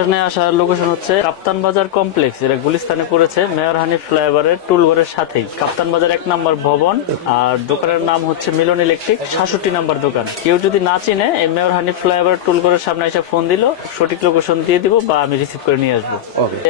এখানে আসার লোকেশন হচ্ছে কাপ্তান বাজার কমপ্লেক্স এটা গুলিস্তানে পড়েছে। মেয়র হানি ফ্লাইওভারের টুলঘরের সাথেই। কাপ্তান বাজার এক নাম্বার ভবন আর দোকানের নাম হচ্ছে মিলন ইলেকট্রিক সাতষট্টি নাম্বার দোকান। কেউ যদি না চিনে এই মেয়র হানি ফ্লাইওভার টুলঘরের সামনে এসে ফোন দিল সঠিক লোকেশন দিয়ে দিব বা আমি রিসিভ করে নিয়ে আসব।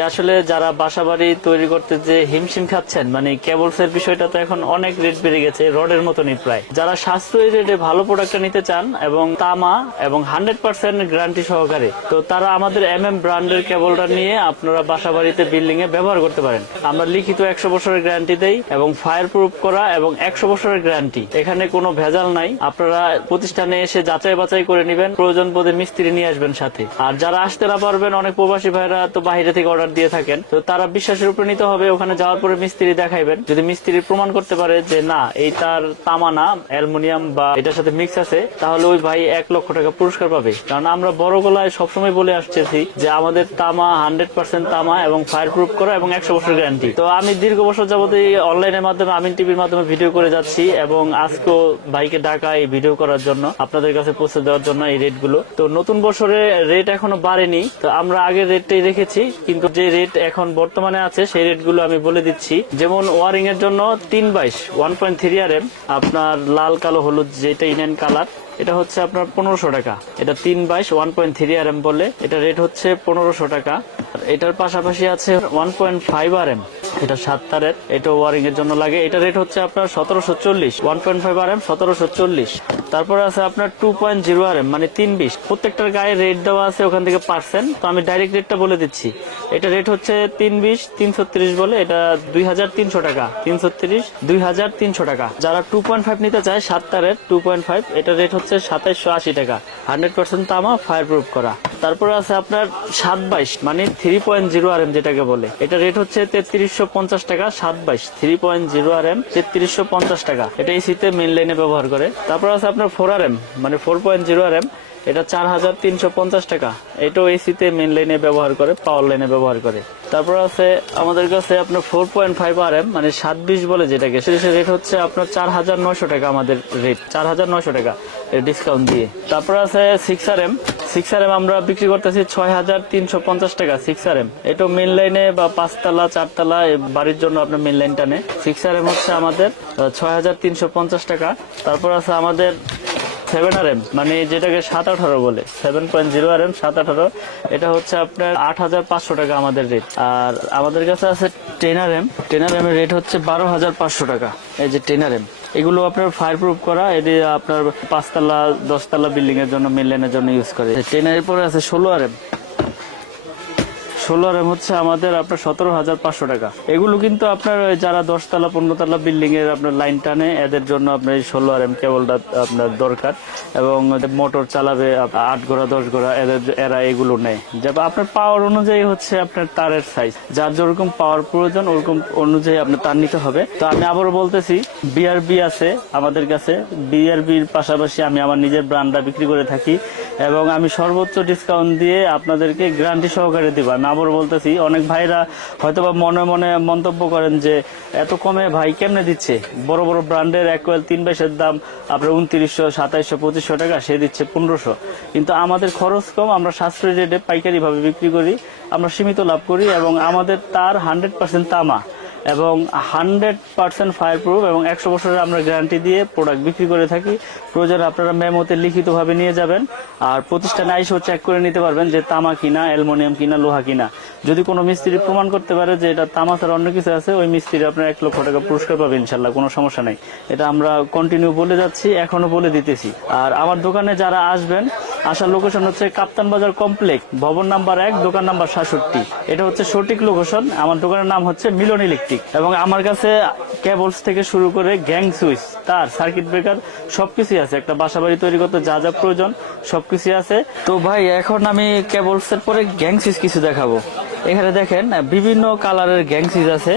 আসলে যারা বাসা বাড়ি তৈরি করতে যে হিমশিম খাচ্ছেন মানে কেবলস এর বিষয়টা তো এখন অনেক রেট বেড়ে গেছে রডের মতনই প্রায়। যারা সাশ্রয়ী রেটে ভালো প্রোডাক্টটা নিতে চান এবং তামা এবং হান্ড্রেড পার্সেন্ট গ্যারান্টি সহকারে তো তারা আমাদের এম এম ব্র্যান্ডের কেবলটা নিয়ে আপনারা বাসা বাড়িতে বিল্ডিং এ ব্যবহার করতে পারেন। আমরা লিখিত একশো বছরের গ্যারান্টি দেই এবং ফায়ার প্রুফ করা এবং একশো বছরের গ্যারান্টি এখানে কোনো ভেজাল নাই। আপনারা প্রতিষ্ঠানে এসে যাচাই বাছাই করে নেবেন। প্রয়োজন বোধে মিস্ত্রি নিয়ে আসবেন সাথে। আর যারা আসতে না পারবেন, অনেক প্রবাসী ভাইরা তো বাইরে থেকে অর্ডার দিয়ে থাকেন। তো তারা বিশ্বাসের উপরে নিতে হবে। ওখানে যাওয়ার পরে মিস্ত্রি দেখাইবেন। যদি মিস্ত্রি প্রমাণ করতে পারে যে, না, এই তার তামা না অ্যালুমিনিয়াম বা এটার সাথে মিক্স আছে, তাহলে ওই ভাই এক লক্ষ টাকা পুরস্কার পাবে। কারণ আমরা বড় গলায় সবসময় বলে আসতেছি যে আমাদের তামা হান্ড্রেড পার্সেন্ট তামা এবং ফায়ার প্রুফ করা এবং একশো বছর গ্যারান্টি তো আমি দীর্ঘ বছর যাবত এই অনলাইনের মাধ্যমে আমিন টিভির মাধ্যমে ভিডিও করে যাচ্ছি এবং আজকেও বাইকে এই ভিডিও করার জন্য, আপনাদের কাছে পৌঁছে দেওয়ার জন্য এই রেটগুলো। তো নতুন বছরে রেট এখনও বাড়েনি, তো আমরা আগের রেটটাই রেখেছি, কিন্তু যে রেট এখন বর্তমানে আছে, সেই রেটগুলো আমি বলে দিচ্ছি। যেমন ওয়ারিং এর জন্য তিন বাইশ one point three R M আপনার লাল, কালো, হলুদ যেটা ইনেন কালার এটা হচ্ছে আপনার পনেরোশো টাকা। এটা তিন বাইশ one point three R M বলে। এটা রেট হচ্ছে পনেরোশো টাকা। আর এটার পাশাপাশি আছে one point five R M এটা সাত তারের এটা ওয়ারিং এর জন্য লাগে। এটা রেট হচ্ছে আপনার সতেরোশো চল্লিশ। One point five R M সতেরোশো চল্লিশ। তারপরে আছে আপনার two point zero R M মানে তিন বিশ। প্রত্যেকটার গায়ে রেট দেওয়া আছে ওখান থেকে পার্সেন্ট তো আমি ডাইরেক্ট রেটটা বলে দিচ্ছি। এটা রেট হচ্ছে তিন বিশ তিনশো ত্রিশ বলে, এটা দুই হাজার তিনশো টাকা। তিনশো ত্রিশ দুই হাজার তিনশো টাকা। যারা টু পয়েন্ট ফাইভ নিতে চায় সাত তারের টু পয়েন্ট ফাইভ এটা রেট হচ্ছে সাতাইশশো আশি টাকা। হান্ড্রেড পার্সেন্ট তামা ফায়ার প্রুফ করা। তারপরে আছে আপনার সাত বাইশ মানে three point zero R M যেটাকে বলে। এটা রেট হচ্ছে তেত্রিশশো পঞ্চাশ টাকা সাত বাইশ three point zero R M তেত্রিশশো পঞ্চাশ টাকা। এটা এসিতে মেন লাইনে ব্যবহার করে। তারপর আছে আপনার ফোর আর এম মানে four point zero R M এটা চার হাজার তিনশো পঞ্চাশ টাকা। এটাও এসিতে মেন লাইনে ব্যবহার করে পাওয়ার লাইনে ব্যবহার করে। তারপর আছে আমাদের কাছে আপনার four point five R M মানে সাত বিশ বলে যেটাকে সেটা রেট হচ্ছে আপনার চার হাজার নশো টাকা আমাদের রেট চার হাজার নশো টাকা ডিসকাউন্ট দিয়ে। তারপর আছে six R M six R M আমরা বিক্রি করতেছি ছয় হাজার তিনশো পঞ্চাশ টাকা সিক্স আর এম এটা মেন লাইনে বা পাঁচতলা, চারতলা বাড়ির জন্য আপনার মেন লাইনটা নেই সিক্স আর এম হচ্ছে আমাদের ছয় হাজার তিনশো পঞ্চাশ টাকা। তারপর আছে আমাদের সেভেন আর এম মানে যেটাকে সাত আঠারো বলে seven point zero R M সাত আঠারো। এটা হচ্ছে আপনার আট হাজার পাঁচশো টাকা আমাদের রেট আর আমাদের কাছে আছে ten R M ten R M এর রেট হচ্ছে বারো হাজার পাঁচশো টাকা। এই যে টেন আর এম এগুলো আপনার ফায়ার প্রুফ করা এটি আপনার পাঁচতলা, দশতলা বিল্ডিং এর জন্য মেন লাইনের জন্য ইউজ করে। টেন এর পরে আছে ষোলো আর এম ষোলো র্যাম হচ্ছে আমাদের আপনার সতেরো হাজার পাঁচশো টাকা। এগুলো কিন্তু আপনার যারা দশতলা, পনেরোতলা বিল্ডিং এর আপনার লাইন টানে, এদের জন্য আপনার এই ষোলো আর এম কেবলটা আপনার দরকার। এবং মোটর চালাবে আট ঘোড়া, দশ ঘোড়া, এদের এরা এগুলো নেয়। যেমন আপনার পাওয়ার অনুযায়ী হচ্ছে আপনার তারের সাইজ যার যেরকম পাওয়ার প্রয়োজন, ওরকম অনুযায়ী আপনার তার নিতে হবে। তো আমি আবারও বলতেছি বিআরবি আছে আমাদের কাছে। বিআরবির পাশাপাশি আমি আমার নিজের ব্র্যান্ডটা বিক্রি করে থাকি। এবং আমি সর্বোচ্চ ডিসকাউন্ট দিয়ে আপনাদেরকে গ্যারান্টি সহকারে দিব। আমি বলতেছি, অনেক ভাইরা হয়তোবা মনে মনে মন্তব্য করেন যে, এত কমে ভাই কেমনে দিচ্ছে? বড় বড় ব্র্যান্ডের এক কোয়েল তিন বাইশের দাম আপনার উনত্রিশশো, সাতাইশশো, পঁচিশশো টাকা, সে দিচ্ছে পনেরোশো। কিন্তু আমাদের খরচ কম, আমরা সাশ্রয়ী রেটে পাইকারি ভাবে বিক্রি করি, আমরা সীমিত লাভ করি এবং আমাদের তার হান্ড্রেড পার্সেন্ট তামা। এবং হান্ড্রেড পার্সেন্ট ফায়ার প্রুফ এবং একশো বছরের আমরা গ্যারান্টি দিয়ে প্রোডাক্ট বিক্রি করে থাকি। প্রয়োজন আপনারা মেমোতে লিখিতভাবে নিয়ে যাবেন আর প্রতিষ্ঠানে আইসেও চেক করে নিতে পারবেন যে তামা কিনা, অ্যালমোনিয়াম কিনা, লোহা কিনা। যদি কোনো মিস্ত্রি প্রমাণ করতে পারে যে এটা তামা ছাড়া অন্য কিছু আছে, ওই মিস্ত্রি আপনার এক লক্ষ টাকা পুরস্কার পাবে ইনশাল্লাহ, কোনো সমস্যা নেই। এটা আমরা কন্টিনিউ বলে যাচ্ছি এখনও বলে দিতেছি। আর আমার দোকানে যারা আসবেন আসার লোকেশন হচ্ছে কাপ্তান বাজার কমপ্লেক্স ভবন নাম্বার এক, দোকান নাম্বার সাতষট্টি। এটা হচ্ছে সঠিক লোকেশন আমার দোকানের নাম হচ্ছে মিলন ইলেকট্রিক। এবং আমার কাছে কেবলস থেকে শুরু করে গ্যাং সুইচ তার সার্কিট ব্রেকার সবকিছুই আছে। একটা বাসা বাড়ি তৈরি করতে যা যা প্রয়োজন, সবকিছুই আছে। তো ভাই, এখন আমি কেবলস এর পরে গ্যাং সুইচ কিছু দেখাবো। এখানে দেখেন বিভিন্ন কালারের গ্যাংসিস আছে।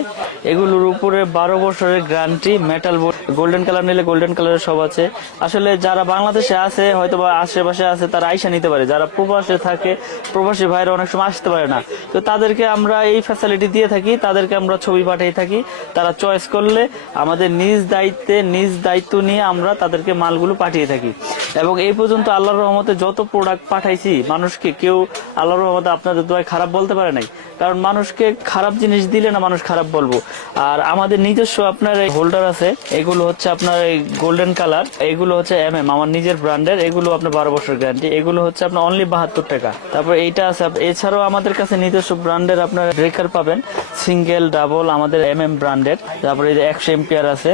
এগুলোর উপরে বারো বছরের গ্যারান্টি মেটাল গোল্ডেন কালার নিলে গোল্ডেন কালারের সব আছে। আসলে যারা বাংলাদেশে আছে হয়তো বা আশেপাশে আছে, তারা আইসা নিতে পারে। যারা প্রবাসে থাকে, প্রবাসী ভাইরা অনেক সময় আসতে পারে না। তো তাদেরকে আমরা এই ফ্যাসিলিটি দিয়ে থাকি, তাদেরকে আমরা ছবি পাঠিয়ে থাকি। তারা চয়েস করলে আমাদের নিজ দায়িত্বে, নিজ দায়িত্ব নিয়ে আমরা তাদেরকে মালগুলো পাঠিয়ে থাকি। এবং এই পর্যন্ত আল্লাহর রহমতে যত প্রোডাক্ট পাঠাইছি, মানুষকে কেউ আল্লাহর রহমতে আপনাদের দোয়ায় খারাপ বলতে পারে নাই। কারণ মানুষকে খারাপ জিনিস দিলে না মানুষ খারাপ বলব। আর আমাদের নিজস্ব আপনার হোল্ডার আছে, এগুলো হচ্ছে আপনার এই গোল্ডেন কালার এগুলো হচ্ছে এম এম আমার নিজের ব্র্যান্ডের এগুলো আপনার বারো বছর গ্যারান্টি এগুলো হচ্ছে আপনার অনলি বাহাত্তর টাকা। তারপর এইটা আছে, এছাড়াও আমাদের কাছে নিজস্ব ব্র্যান্ডের আপনার ব্রেকার পাবেন সিঙ্গেল ডাবল আমাদের এম এম ব্র্যান্ডের তারপরে এই যে একশো এম্পিয়ার আছে,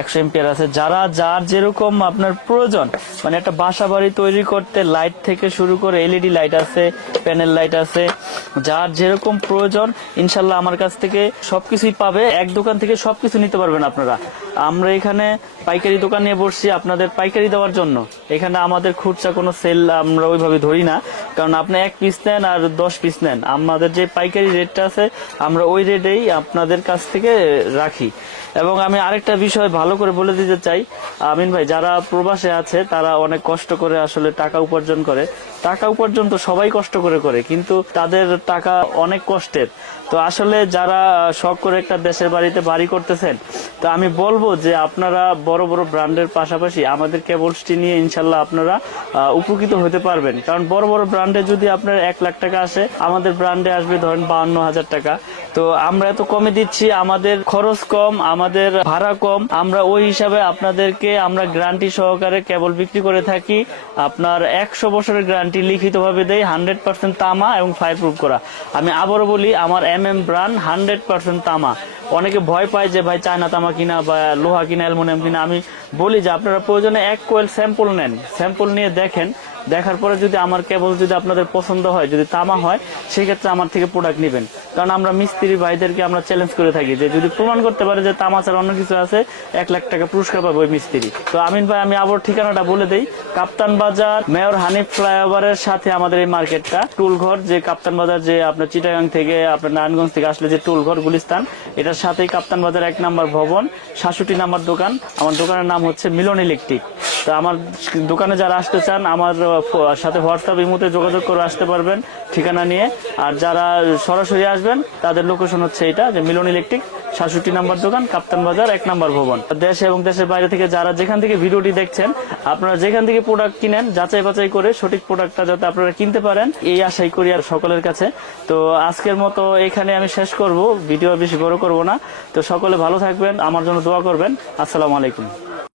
একশো এম্পিয়ার আছে। যারা, যার যেরকম আপনার প্রয়োজন মানে একটা বাসা বাড়ি তৈরি করতে লাইট থেকে শুরু করে এলইডি লাইট আছে প্যানেল লাইট আছে যার যেরকম প্রয়োজন, ইনশাল্লাহ আমার কাছ থেকে সবকিছুই পাবে। এক দোকান থেকে সবকিছু নিতে পারবেন আপনারা। আমরা এখানে পাইকারি দোকান নিয়ে বসছি আপনাদের পাইকারি দেওয়ার জন্য। এখানে আমাদের খুচরা কোনো সেল আমরা ওইভাবে ধরি না। কারণ আপনি এক পিস নেন আর দশ পিস নেন। আমাদের যে পাইকারি রেটটা আছে, আমরা ওই রেটেই আপনাদের কাছ থেকে রাখি। এবং আমি আরেকটা বিষয় ভালো করে বলে দিতে চাই। আমিন ভাই, যারা প্রবাসে আছে, তারা অনেক কষ্ট করে আসলে টাকা উপার্জন করে। টাকা উপার্জন তো সবাই কষ্ট করে করে, কিন্তু তাদের টাকা অনেক কষ্টের। তো আসলে যারা শখ করে একটা দেশের বাড়িতে বাড়ি করতেছেন, তো আমি বলব যে আপনারা বড় বড় ব্র্যান্ডের পাশাপাশি আমাদের কেবলসটি নিয়ে ইনশাল্লাহ আপনারা উপকৃত হতে পারবেন। কারণ বড় বড় ব্র্যান্ডে যদি আপনার এক লাখ টাকা আসে, আমাদের ব্র্যান্ডে আসবে ধরেন বাহান্ন হাজার টাকা। তো আমরা এত কমে দিচ্ছি, আমাদের খরচ কম, আমাদের ভাড়া কম। আমরা ওই হিসাবে আপনাদেরকে আমরা গ্যারান্টি সহকারে কেবল বিক্রি করে থাকি। আপনার একশো বছরের গ্যারান্টি লিখিতভাবে দেয় হান্ড্রেড পার্সেন্ট তামা এবং ফাইভ প্রুফ করা। আমি আবারও বলি, আমার M M brand hundred percent তামা। অনেকে ভয় পায় যে, ভাই, চায়না তামা কিনা বা লোহা কিনা, অ্যালুমিনিয়াম কিনা। আমি বলি যে, আপনারা প্রয়োজনে এক কোয়েল স্যাম্পল নেন। স্যাম্পল নিয়ে দেখেন। দেখার পরে যদি আমার কেবল যদি আপনাদের পছন্দ হয়, যদি তামা হয়, সেক্ষেত্রে আমার থেকে প্রোডাক্ট নেবেন। কারণ আমরা মিস্ত্রি ভাইদেরকে আমরা চ্যালেঞ্জ করে থাকি যে, যদি প্রমাণ করতে পারে যে, তামা ছাড়া অন্য কিছু আছে, এক লাখ টাকা পুরস্কার পাবে ওই মিস্ত্রি। তো আমিন ভাই, আমি আবার ঠিকানাটা বলে দিই। কাপ্তান বাজার, মেয়র হানিফ ফ্লাইওভারের সাথে আমাদের এই মার্কেটটা। টুলঘর, যে কাপ্তান বাজার যে আপনার চিটাগাং থেকে, আপনার নারায়ণগঞ্জ থেকে আসলে যে টুলঘর, গুলিস্তান এটার সাথেই কাপ্তান বাজার এক নাম্বার ভবন, সাতষট্টি নাম্বার দোকান। আমার দোকানের নাম হচ্ছে মিলন ইলেকট্রিক। তো আমার দোকানে যারা আসতে চান, আমার সাথে হোয়াটসঅ্যাপ ইমুতে যোগাযোগ করে আসতে পারবেন ঠিকানা নিয়ে। আর যারা সরাসরি আসবেন, তাদের লোকেশন হচ্ছে এটা, যে মিলন ইলেকট্রিক। সাতষট্টি নাম্বার দোকান, কাপ্তান বাজার, এক নাম্বার ভবন। দেশ এবং দেশের বাইরে থেকে যারা যেখান থেকে ভিডিওটি দেখছেন, আপনারা যেখান থেকে প্রোডাক্ট কিনেন, যাচাই বাছাই করে সঠিক প্রোডাক্টটা যাতে আপনারা কিনতে পারেন, এই আশাই করি আর সকলের কাছে। তো আজকের মতো এখানে আমি শেষ করব। ভিডিও বেশি বড় করব না। তো সকলে ভালো থাকবেন, আমার জন্য দোয়া করবেন। আসসালামু আলাইকুম।